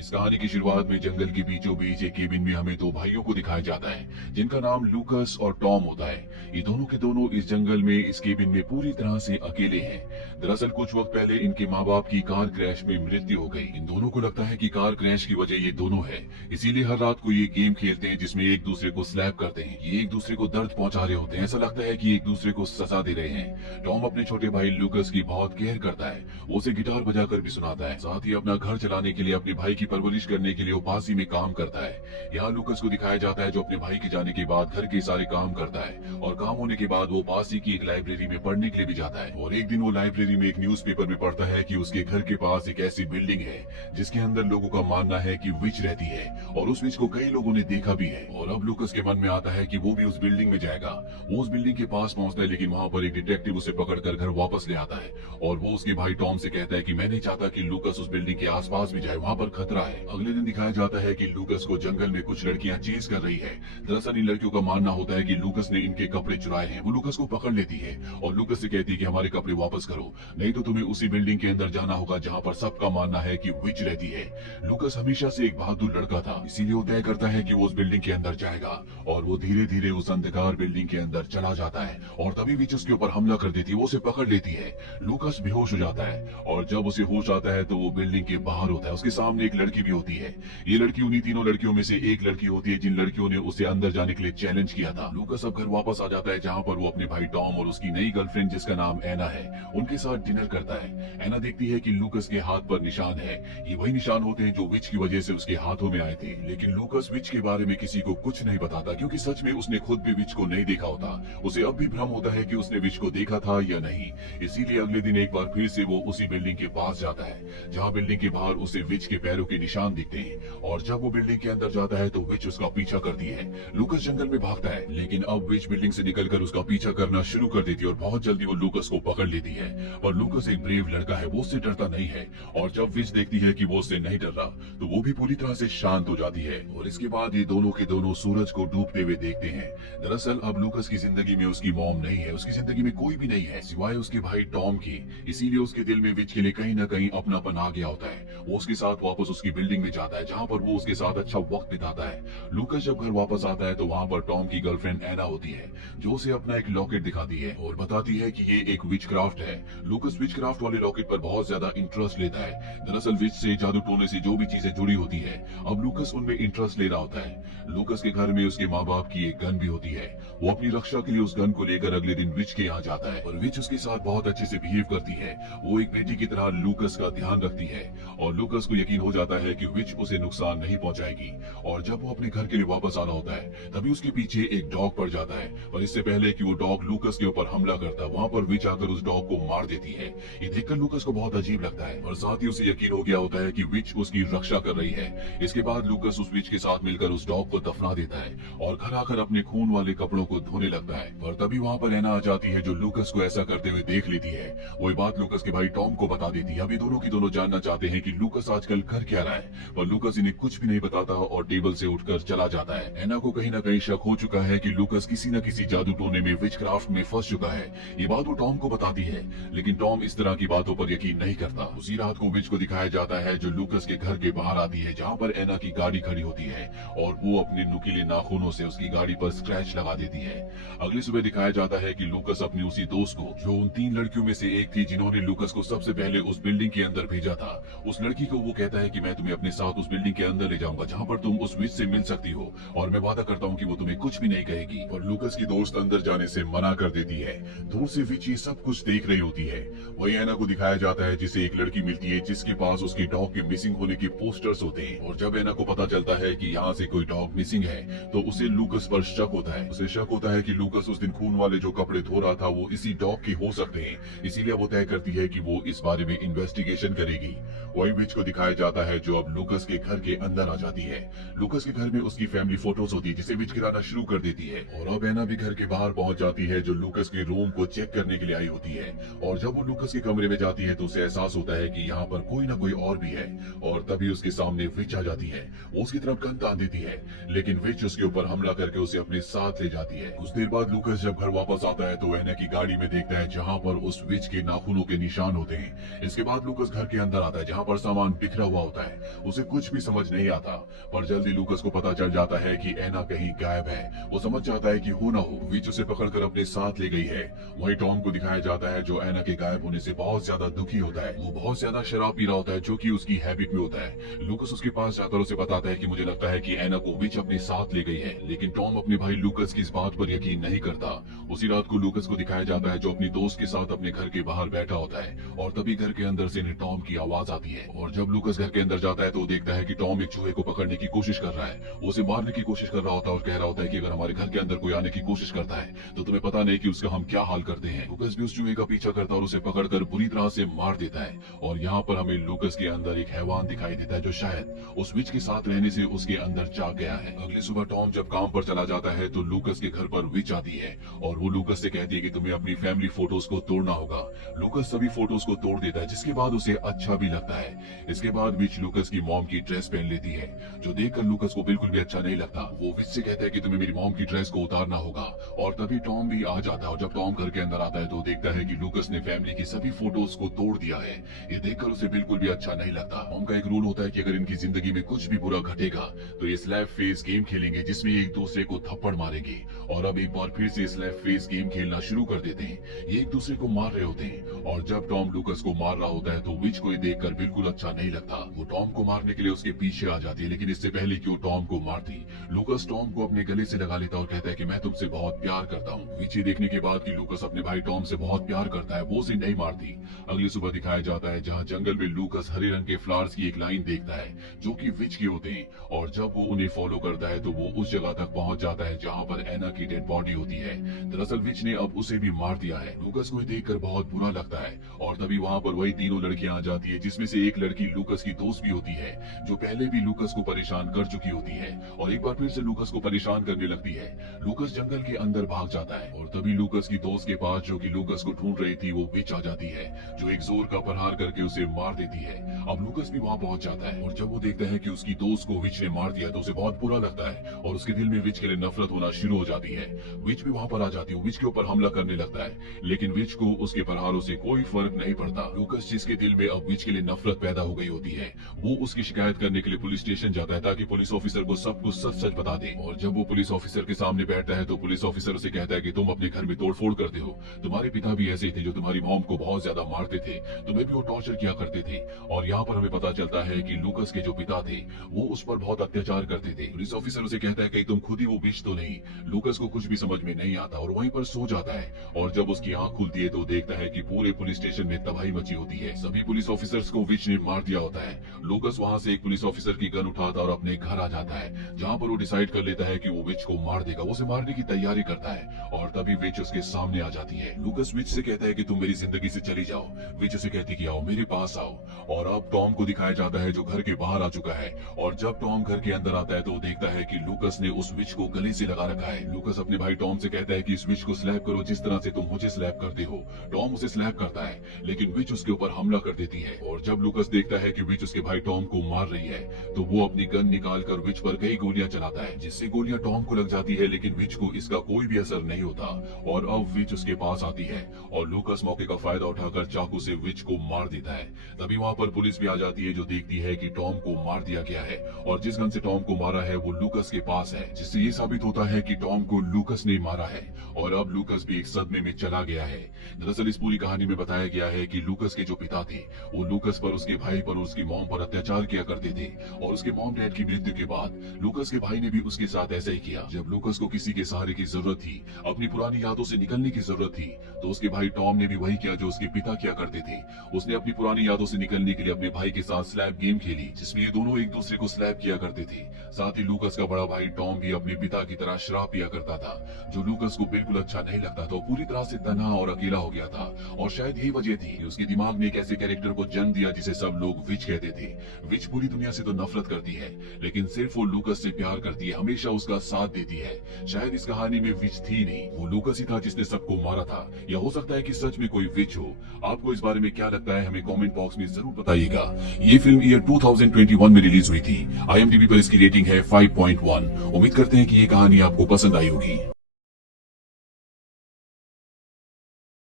इस कहानी की शुरुआत में जंगल के बीचों बीच एक केबिन में हमें दो भाइयों को दिखाया जाता है जिनका नाम लूकस और टॉम होता है। ये दोनों के दोनों इस जंगल में इस केबिन में पूरी तरह से अकेले हैं। दरअसल कुछ वक्त पहले इनके माँ बाप की कार क्रैश में मृत्यु हो गई। इन दोनों को लगता है कि कार क्रैश की वजह ये दोनों है, इसीलिए हर रात को ये गेम खेलते हैं जिसमें एक दूसरे को स्लैप करते हैं। ये एक दूसरे को दर्द पहुंचा रहे होते हैं, ऐसा लगता है कि एक दूसरे को सजा दे रहे हैं। टॉम अपने छोटे भाई लूकस की बहुत केयर करता है, वो उसे गिटार बजाकर भी सुनाता है। साथ ही अपना घर चलाने के लिए, अपने भाई की परवरिश करने के लिए वो पास ही में काम करता है। यहाँ लूकस को दिखाया जाता है जो अपने भाई के जाने के बाद घर के सारे काम करता है और काम होने के बाद वो पास ही की एक लाइब्रेरी में पढ़ने के लिए भी जाता है। और एक दिन वो लाइब्रेरी में एक न्यूज़पेपर में पढ़ता है कि उसके घर के पास एक ऐसी बिल्डिंग है जिसके अंदर लोगों का मानना है कि विच रहती है और उस विच को कई लोगों ने देखा भी है। और अब लूकस के मन में आता है कि वो भी उस बिल्डिंग में जाएगा। वो उस बिल्डिंग के पास पहुंचता है, लेकिन वहाँ पर एक डिटेक्टिव उसे पकड़कर घर वापस ले आता है और वो उसके भाई टॉम से कहता है कि मैं नहीं चाहता कि लूकस उस बिल्डिंग के आसपास भी जाए, वहाँ पर खतरा है। अगले दिन दिखाया जाता है कि लूकस को जंगल में कुछ लड़कियां चेज कर रही है। दरअसल इन लड़कियों का मानना होता है कि लूकस ने इनके कपड़े चुराए हैं। वो लूकस को पकड़ लेती है और लूकस से कहती है कि हमारे कपड़े वापस करो, नहीं तो तुम्हें उसी बिल्डिंग के अंदर जाना होगा जहाँ पर सबका मानना है कि विच रहती है। लूकस हमेशा से एक बहादुर लड़का था, इसीलिए वो तय करता है कि वो उस बिल्डिंग के अंदर जाएगा और वो धीरे धीरे उस अंधकार बिल्डिंग के अंदर चला जाता है और तभी विच उसके ऊपर हमला कर देती है। वो उसे पकड़ लेती है। लूकस बेहोश हो जाता है और जब उसे होश आता है तो वो बिल्डिंग के बाहर होता है। उसके सामने एक लड़की भी होती है। ये लड़की उन्हीं तीनों लड़कियों में से एक लड़की होती है जिन लड़कियों ने उसे अंदर जाने के लिए चैलेंज किया था। लूकस अब घर वापस आ जाता है जहाँ पर वो अपने भाई टॉम और उसकी नई गर्लफ्रेंड जिसका नाम एना है उनके साथ डिनर करता है। एना देखती है कि लूकस के हाथ पर निशान है। ये वही निशान होते हैं जो विच की वजह से उसके हाथों में आए थे। लेकिन लूकस विच के बारे में किसी को कुछ नहीं बताता क्योंकि सच में उसने खुद भी विच को नहीं देखा होता। उसे अब भी भ्रम होता है कि उसने विच को देखा था या नहीं। इसीलिए अगले दिन एक बार फिर से वो उसी बिल्डिंग के पास जाता है जहाँ बिल्डिंग के बाहर उसे विच के पैरों के निशान दिखते हैं। और जब वो बिल्डिंग के अंदर जाता है तो विच उसका पीछा करती है। लूकस जंगल में भागता है, लेकिन अब विच बिल्डिंग से निकलकर उसका पीछा करना शुरू कर देती है और बहुत जल्दी वो लूकस को पकड़ लेती है। और लूकस एक ब्रेव लड़का है, वो उससे डरता नहीं है और जब विच देखती है कि वो उससे नहीं डर रहा तो वो भी पूरी तरह से शांत हो जाती है। और इसके बाद ये दोनों के दोनों सूरज को डूबते हुए देखते हैं। दरअसल अब लूकस की जिंदगी में उसकी मॉम नहीं है, उसकी जिंदगी में कोई भी नहीं है सिवाय उसके भाई टॉम की। इसीलिए उसके दिल में विच के लिए कहीं ना कहीं अपनापन आ गया होता है। वो उसके साथ वापस उसकी बिल्डिंग में जाता है जहाँ पर वो उसके साथ अच्छा वक्त बिताता है। लूकस जब घर वापस आता है तो वहाँ पर टॉम की गर्लफ्रेंड एना होती है जो उसे अपना एक लॉकेट दिखाती है और बताती है कि ये एक विच क्राफ्ट है। लूकस विच क्राफ्ट वाले लॉकेट पर बहुत ज्यादा इंटरेस्ट लेता है। दरअसल विच से, जादू टोने से जो भी चीजें जुड़ी होती है अब लूकस उनमें इंटरेस्ट ले रहा होता है। लूकस के घर में उसके माँ बाप की एक गन भी होती है। वो अपनी रक्षा के लिए उस गन को लेकर अगले दिन विच के यहाँ जाता है और विच उसके साथ बहुत अच्छे से बिहेव करती है। वो एक बेटी की तरह लूकस का ध्यान रखती है और लूकस को यकीन हो जाता है कि विच उसे नुकसान नहीं पहुंचाएगी। और जब वो अपने घर के लिए वापस आ रहा होता है तभी उसके पीछे एक डॉग पड़ जाता है और इससे पहले कि वो डॉग लूकस के ऊपर हमला करता है वहाँ पर विच आकर उस डॉग को मार देती है। ये देखकर लूकस को बहुत अजीब लगता है और साथ ही उसे यकीन हो गया होता है कि विच उसकी रक्षा कर रही है। इसके बाद लूकस उस विच के साथ मिलकर उस डॉग को दफना देता है और घर आकर अपने खून वाले कपड़ों को धोने लगता है। और तभी वहाँ पर एना आ जाती है जो लूकस को ऐसा करते हुए देख लेती है। वही बात लूकस के भाई टॉम को बता देती है। अभी दोनों की दोनों जानना चाहते हैं कि लूकस आजकल कर क्या रहा है, पर लूकस इन्हें कुछ भी नहीं बताता और टेबल से उठकर चला जाता है। एना को कहीं ना कहीं शक हो चुका है कि लूकस किसी न किसी जादू टोने में विच क्राफ्ट में फंस चुका है। ये बात वो टॉम को बताती है, लेकिन टॉम इस तरह की बातों पर यकीन नहीं करता। उसी रात को विच को दिखाया जाता है जो लूकस के घर के बाहर आती है जहाँ पर एना की गाड़ी खड़ी होती है और वो अपने नुकीले नाखूनों से उसकी गाड़ी पर स्क्रैच लगा देती है। अगली सुबह दिखाया जाता है कि लूकस अपनी उसी दोस्त को, जो उन 3 लड़कियों में से एक थी जिन्होंने लूकस को सबसे पहले उस बिल्डिंग के अंदर भेजा था, उस लड़की को वो कहता है कि मैं तुम्हें अपने साथ उस बिल्डिंग के अंदर ले जाऊंगा जहाँ पर तुम उस विच से मिल सकती हो और मैं वादा करता हूँ कि वो तुम्हें कुछ भी नहीं कहेगी। और लूकस की दोस्त अंदर जाने से मना कर देती है। दूर से विच ये सब कुछ देख रही होती है। वही एना को दिखाया जाता है जिसे एक लड़की मिलती है जिसके पास उसकी डॉग के मिसिंग होने के पोस्टर्स होते हैं। और जब एना को पता चलता है कि यहाँ से कोई डॉग मिसिंग है तो उसे लूकस पर शक होता है। उसे शक होता है कि लूकस उस दिन खून वाले जो कपड़े धो रहा था वो इसी डॉग के हो सकते हैं। इसीलिए वो तय करती है कि वो इस बारे में इन्वेस्टिगेशन करेगी। वही विच को दिखाया जाता है जो अब लूकस के घर के अंदर आ जाती है। लूकस के घर में उसकी फैमिली फोटोज होती है जिसे विच गिराना शुरू कर देती है। और अब एना भी घर के बाहर पहुंच जाती है जो लूकस के रूम को चेक करने के लिए आई होती है। और जब वो लूकस के कमरे में जाती है तो उसे एहसास होता है कि यहाँ पर कोई ना कोई और भी है। और तभी उसके सामने विच आ जाती है। वो उसकी तरफ गन तान देती है, लेकिन विच उसके ऊपर हमला करके उसे अपने साथ ले जाती है। कुछ देर बाद लूकस जब घर वापस आता है तो एना की गाड़ी में देखता है जहाँ पर उस विच के नाखूनों के निशान होते हैं। इसके बाद लूकस घर के अंदर आता है जहाँ पर सामान बिखरा हुआ होता है। उसे कुछ भी समझ नहीं आता, पर जल्दी लूकस को पता चल जाता है कि एना कहीं गायब है। वो समझ जाता है कि हो ना हो विच उसे पकड़कर अपने साथ ले गई है। वहीं टॉम को दिखाया जाता है जो एना के गायब होने से बहुत ज्यादा दुखी होता है। वो बहुत ज्यादा शराब पी रहा होता है जो कि उसकी हैबिट में होता है। लूकस उसके पास जाकर उसे बताता है कि मुझे लगता है कि एना को विच अपने साथ ले गई है, लेकिन टॉम अपने भाई लूकस की इस बात पर यकीन नहीं करता। उसी रात को लूकस को दिखाया जाता है जो अपनी दोस्त के साथ अपने घर के बाहर बैठा होता है, और तभी घर के अंदर से टॉम की आवाज आती है। और जब लूकस घर के अंदर जाता है तो देखता है कि टॉम एक चूहे को पकड़ने की कोशिश कर रहा है। वो उसे मारने की कोशिश कर रहा होता है और कह रहा होता है कि अगर हमारे घर के अंदर कोई आने की कोशिश करता है तो तुम्हें पता नहीं कि उसका हम क्या हाल करते हैं। लूकस भी उस चूहे का पीछा करता है और उसे पकड़कर बुरी तरह से मार देता है। और यहाँ पर हमें लूकस के अंदर एक हैवान दिखाई देता है जो शायद उस विच के साथ रहने से उसके अंदर जाग गया है। अगली सुबह टॉम जब काम पर चला जाता है तो लूकस के घर पर विच आती है और वो लूकस से कहती है कि तुम्हें अपनी फैमिली फोटोज को तोड़ना होगा। लूकस सभी फोटोज को तोड़ देता है, जिसके बाद उसे अच्छा भी लगता है। इसके बाद विच लूकस की मॉम की ड्रेस पहन लेती है, जो देखकर लूकस को बिल्कुल भी अच्छा नहीं लगता। वो विच से कहता है कि तुम्हें मेरी मॉम की ड्रेस को उतारना होगा, और तभी टॉम भी आ जाता है। और जब टॉम घर के अंदर आता है तो देखता है कि लूकस ने फैमिली की सभी फोटोज को तोड़ दिया है। ये देखकर उसे बिल्कुल भी अच्छा नहीं लगता। टॉम का एक रूल होता है कि अगर इनकी जिंदगी में कुछ भी बुरा घटेगा तो ये स्लैप फेस गेम खेलेंगे, जिसमें एक दूसरे को थप्पड़ मारेंगे। और अब एक बार फिर से स्लैप फेस गेम खेलना शुरू कर देते हैं। ये एक दूसरे को मार रहे होते हैं, और जब टॉम लूकस को मार रहा होता है तो विच को देखकर बिल्कुल अच्छा नहीं लगता। वो टॉम को मारने के लिए उसके पीछे आ जाती है, लेकिन इससे पहले कि वो टॉम को मारती, लूकस टॉम को अपने गले से लगा लेता और कहता है कि मैं तुमसे बहुत प्यार करता हूँ। विच ये देखने के बाद कि लूकस अपने भाई टॉम से बहुत प्यार करता है, वो उसे नहीं मारती। अगली सुबह दिखाया जाता है जहाँ जंगल में लूकस हरे रंग के फ्लावर्स की एक लाइन देखता है जो कि विच के होते हैं, और जब वो उन्हें फॉलो करता है तो वो उस जगह तक पहुंच जाता है जहाँ पर एना की डेड बॉडी होती है। दरअसल विच ने अब उसे भी मार दिया है। लूकस को देखकर बहुत बुरा लगता है, और तभी वहाँ पर वही तीनों लड़कियां आ जाती है, जिसमें से एक लड़की लूकस की दोस्त भी होती है, जो पहले भी लूकस को परेशान कर चुकी होती है, और एक बार फिर से लूकस को परेशान करने लगती है। लूकस जंगल के अंदर भाग जाता है, और तभी लूकस की दोस्त के पास जो कि लूकस को ढूंढ रही थी वो विच आ जाती है, जो एक जोर का प्रहार करके उसे मार देती है। अब लूकस भी वहाँ पहुंच जाता है, और जब वो देखता है कि उसकी दोस्त को विच ने मार दिया तो उसे बहुत बुरा लगता है, और उसके दिल में विच के लिए नफरत होना शुरू हो जाती है। विच भी वहाँ पर आ जाती है, विच के ऊपर हमला करने लगता है, लेकिन विच को उसके प्रहारों से कोई फर्क नहीं पड़ता। लूकस जिसके दिल में अब विच के लिए नफरत पैदा हो गई होती है, वो उसकी शिकायत करने के लिए पुलिस स्टेशन जाता है ताकि पुलिस ऑफिसर को सब कुछ सच सच बता दे। और जब वो पुलिस ऑफिसर के सामने बैठता है तो पुलिस ऑफिसर उसे कहता है कि तुम अपने घर में तोड़फोड़ करते हो, तुम्हारे पिता भी ऐसे थे जो तुम्हारी मॉम को बहुत ज्यादा मारते थे, तुम्हें भी वो टॉर्चर किया करते थे। और यहाँ पर हमें पता चलता है कि लूकस के जो पिता थे वो उस पर बहुत अत्याचार करते थे। पुलिस ऑफिसर उसे कहता है कि तुम खुद ही वो विच तो नहीं। लूकस को कुछ भी समझ में नहीं आता और वहीं पर सो जाता है, और जब उसकी आंख खुलती है तो देखता है कि पूरे पुलिस स्टेशन में तबाही मची होती है। सभी पुलिस ऑफिसर्स को विच ने मार दिया होता है। लूकस वहाँ से एक पुलिस ऑफिसर की गन उठाता और अपने घर आ जाता है, जहाँ पर वो डिसाइड कर लेता है कि वो विच को मार देगा। वो उसे मारने की तैयारी करता है, और तभी विच उसके सामने आ जाती है। लूकस विच से कहता है कि तुम मेरी जिंदगी से चली जाओ। विच उसे कहती कि आओ मेरे पास आओ। और अब टॉम को दिखाया जाता है जो घर के बाहर आ चुका है, और जब टॉम घर के अंदर आता है तो देखता है कि लूकस ने उस विच को गले से लगा रखा है। लूकस अपने भाई टॉम से कहता है कि इस विच को स्लैप करो जिस तरह से तुम मुझे स्लैप करते हो। टॉम उसे स्लैप करता है, लेकिन विच उसके ऊपर हमला कर देती है। और जब लूकस देखता है कि विच उसके भाई टॉम को मार रही है तो वो अपनी गन निकाल कर विच पर कई गोलियां चलाता है, जिससे गोलियां टॉम को लग जाती है, लेकिन विच को इसका कोई भी असर नहीं होता। और अब विच उसके पास आती है, और लूकस मौके का फायदा उठाकर चाकू से विच को मार देता है। तभी वहाँ पर पुलिस भी आ जाती है जो देखती है कि टॉम को मार दिया गया है, और जिस गन से टॉम को मारा है वो लूकस के पास है, जिससे ये साबित होता है कि टॉम को लूकस ने मारा है। और अब लूकस भी एक सदमे में चला गया है। दरअसल इस पूरी कहानी में बताया गया है कि लूकस के जो पिता थे वो लूकस पर, उसके भाई पर, उसकी मॉम पर अत्याचार किया करते थे, और उसके मॉम डैड की मृत्यु के बाद लूकस के भाई ने भी उसके साथ ऐसा ही किया। जब लूकस को किसी के सहारे की जरूरत थी, अपनी पुरानी यादों से निकलने की जरूरत थी, तो उसके भाई टॉम ने भी वही किया जो उसके पिता किया करते थे। उसने अपनी पुरानी यादों से निकलने के लिए अपने भाई के साथ स्लैप गेम खेली, जिसमें ये दोनों एक दूसरे को स्लैप किया करते थे। साथ ही लूकस का बड़ा भाई टॉम भी अपने पिता की तरह शराब पिया करता था, जो लूकस को बिल्कुल अच्छा नहीं लगता था। पूरी तरह से तन्हा और अकेला हो गया था, और शायद यही वजह थी कि उसके दिमाग में एक ऐसे कैरेक्टर को जन्म दिया जिसे सब लोग विच कहते थे। विच पूरी दुनिया से तो नफरत करती है, लेकिन सिर्फ वो लूकस से प्यार करती है, हमेशा उसका साथ देती है। शायद इस कहानी में विच थी नहीं, वो लूकस ही था जिसने सबको मारा था, या हो सकता है कि सच में कोई विच हो। आपको इस बारे में क्या लगता है हमें कमेंट बॉक्स में जरूर बताइएगा। ये फिल्म ईयर 2021 में रिलीज हुई थी। IMDb पर इसकी रेटिंग है 5.1। उम्मीद करते हैं कि ये कहानी आपको पसंद आई होगी।